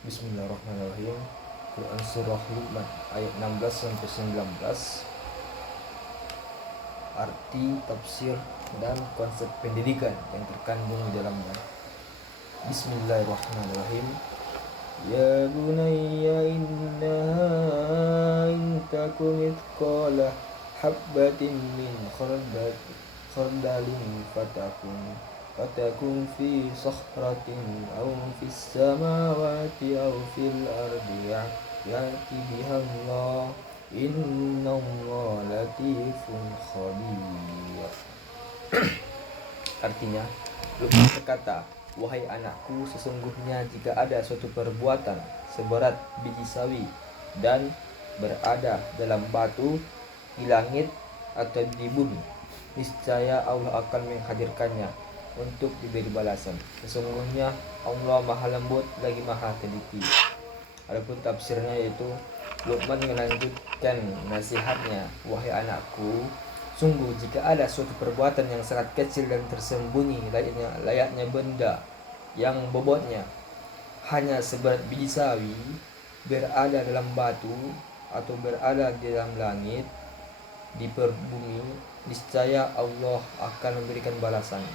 Bismillahirrahmanirrahim. Quran Surah Luqman ayat 16-19. Arti, tafsir, dan konsep pendidikan yang terkandung di dalamnya. Bismillahirrahmanirrahim. Ya bunayya innaha in takum mithqala habbatin min khardalin fatakun fi sakhratin aw fis samawati aw fil ardi ya'ti biha Allah innallaha latifun khabir. Artinya, Luqman berkata, wahai anakku, sesungguhnya jika ada suatu perbuatan seberat biji sawi dan berada dalam batu, di langit atau di bumi, niscaya Allah akan menghadirkannya untuk diberi balasan. Sesungguhnya Allah Maha Lembut lagi Maha Teliti. Adapun tafsirnya yaitu Luqman melanjutkan nasihatnya, wahai anakku, sungguh jika ada suatu perbuatan yang sangat kecil dan tersembunyi layaknya benda yang bobotnya hanya seberat biji sawi, berada dalam batu atau berada di dalam langit, di bumi, niscaya Allah akan memberikan balasan.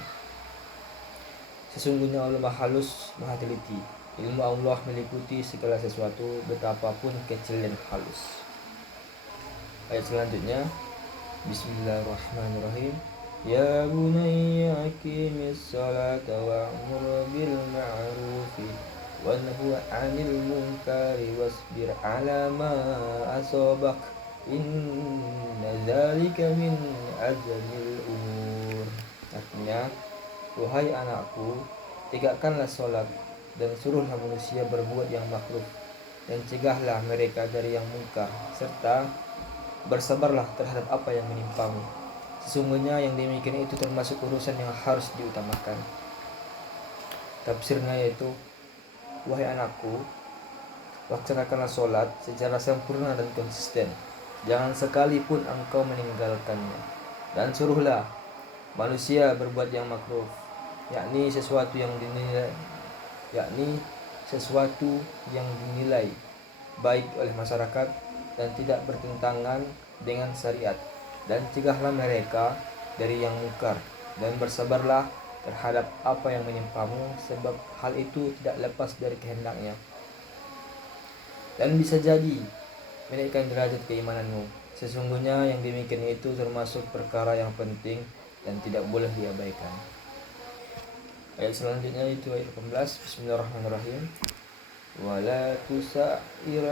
Sesungguhnya Allah Maha Halus, Maha Teliti. Ilmu Allah meliputi segala sesuatu, betapapun kecil dan halus. Ayat selanjutnya, Bismillahirrahmanirrahim. Ya bunayya aqimis salata wa'mur bil ma'rufi wanhu 'anil munkari wasbir 'ala ma asabak inna dzalika min azmil umur. Artinya, wahai anakku, tegakkanlah sholat dan suruhlah manusia berbuat yang makruf dan cegahlah mereka dari yang mungkar, serta bersabarlah terhadap apa yang menimpamu. Sesungguhnya yang demikian itu termasuk urusan yang harus diutamakan. Tafsirnya yaitu, wahai anakku, laksanakanlah sholat secara sempurna dan konsisten. Jangan sekalipun engkau meninggalkannya. Dan suruhlah manusia berbuat yang makruf, yakni sesuatu yang dinilai baik oleh masyarakat dan tidak bertentangan dengan syariat, dan cegahlah mereka dari yang mungkar, dan bersabarlah terhadap apa yang menimpamu, sebab hal itu tidak lepas dari kehendaknya dan bisa jadi menaikkan derajat keimananmu. Sesungguhnya yang demikian itu termasuk perkara yang penting dan tidak boleh diabaikan. Ayat selanjutnya itu ayat 18. Bismillahirrahmanirrahim. Wala tusa'ir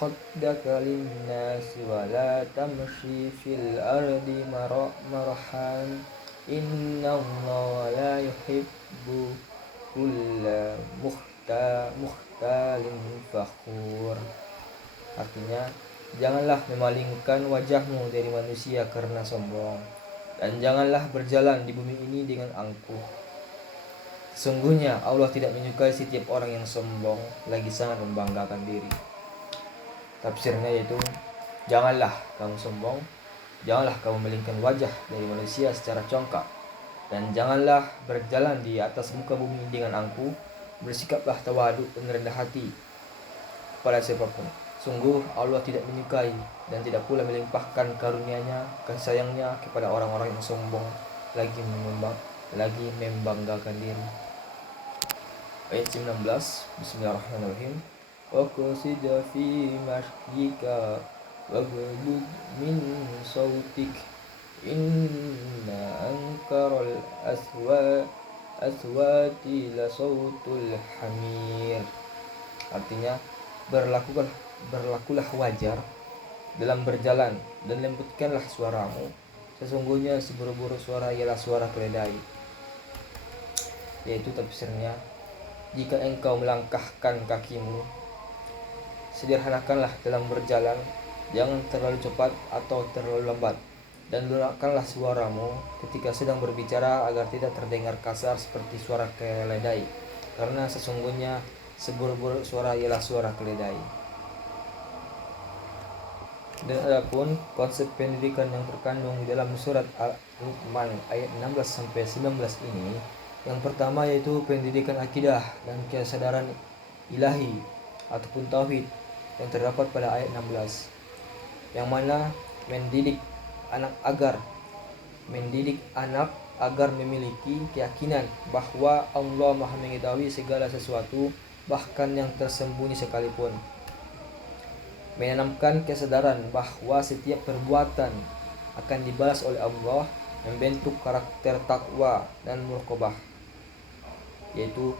khaddaka linnasi wala tamshi fil ardi marahan innallaha la yuhibbu kulla mukhtalin fakhur. Artinya, janganlah memalingkan wajahmu dari manusia karena sombong, dan janganlah berjalan di bumi ini dengan angkuh. Sesungguhnya Allah tidak menyukai setiap orang yang sombong lagi sangat membanggakan diri. Tafsirnya yaitu, janganlah kamu sombong, janganlah kamu memalingkan wajah dari manusia secara congkak, dan janganlah berjalan di atas muka bumi dengan angkuh. Bersikaplah tawaduk dan rendah hati pada siapapun. Sungguh Allah tidak menyukai dan tidak pula melimpahkan karunia-Nya, kasih sayang-Nya kepada orang-orang yang sombong lagi membanggakan diri. Ayat 19. Bismillahirrahmanirrahim. Wa qasida fi masjika waghdud min sautik inna ankaral aswati la sautul hamir. Artinya, berlakulah wajar dalam berjalan dan lembutkanlah suaramu. Sesungguhnya seburuk-buruk suara ialah suara keledai. Yaitu tafsirnya, jika engkau melangkahkan kakimu, sederhanakanlah dalam berjalan, jangan terlalu cepat atau terlalu lambat, dan lunakkanlah suaramu ketika sedang berbicara agar tidak terdengar kasar seperti suara keledai, karena sesungguhnya seburuk-buruk suara ialah suara keledai. Dan adapun konsep pendidikan yang terkandung di dalam surat Al-Luqman ayat 16-19 ini, yang pertama yaitu pendidikan akidah dan kesadaran ilahi ataupun tauhid yang terdapat pada ayat 16, yang mana mendidik anak agar memiliki keyakinan bahwa Allah Maha mengetahui segala sesuatu, bahkan yang tersembunyi sekalipun. Menanamkan kesadaran bahwa setiap perbuatan akan dibalas oleh Allah, membentuk karakter takwa dan muraqabah, yaitu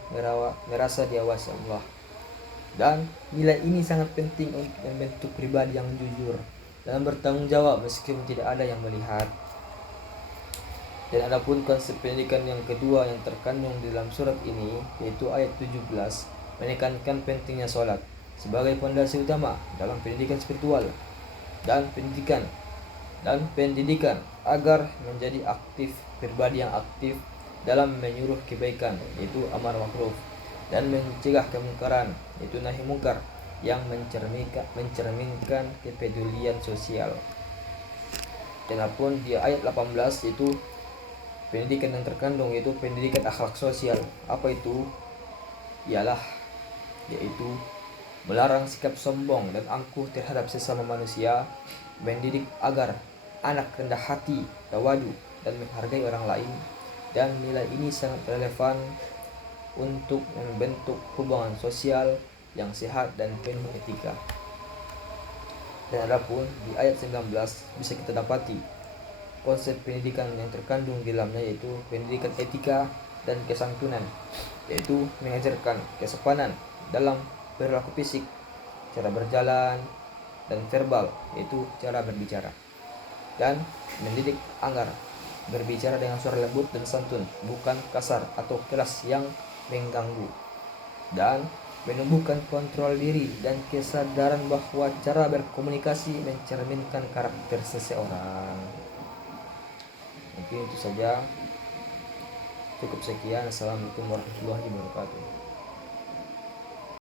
merasa diawasi Allah. Dan nilai ini sangat penting untuk membentuk pribadi yang jujur dalam bertanggung jawab meskipun tidak ada yang melihat. Dan adapun konsep pendidikan yang kedua yang terkandung di dalam surat ini, yaitu ayat 17, menekankan pentingnya sholat sebagai fondasi utama dalam pendidikan spiritual dan pendidikan agar menjadi pribadi yang aktif dalam menyuruh kebaikan, yaitu amar ma'ruf, dan mencegah kemungkaran, yaitu nahi mungkar, yang mencerminkan kepedulian sosial. Dan adapun di ayat 18 itu pendidikan yang terkandung, yaitu pendidikan akhlak sosial. Apa itu? Yaitu melarang sikap sombong dan angkuh terhadap sesama manusia, mendidik agar anak rendah hati, tawadu, dan menghargai orang lain. Dan nilai ini sangat relevan untuk membentuk hubungan sosial yang sehat dan penuh etika. Dan adapun di ayat 19 bisa kita dapati konsep pendidikan yang terkandung di dalamnya, yaitu pendidikan etika dan kesantunan, yaitu mengajarkan kesopanan dalam perilaku fisik, cara berjalan, dan verbal, yaitu cara berbicara, dan mendidik agar berbicara dengan suara lembut dan santun, bukan kasar atau keras yang mengganggu, dan menumbuhkan kontrol diri dan kesadaran bahwa cara berkomunikasi mencerminkan karakter seseorang. Mungkin itu saja, cukup sekian. Assalamualaikum warahmatullahi wabarakatuh.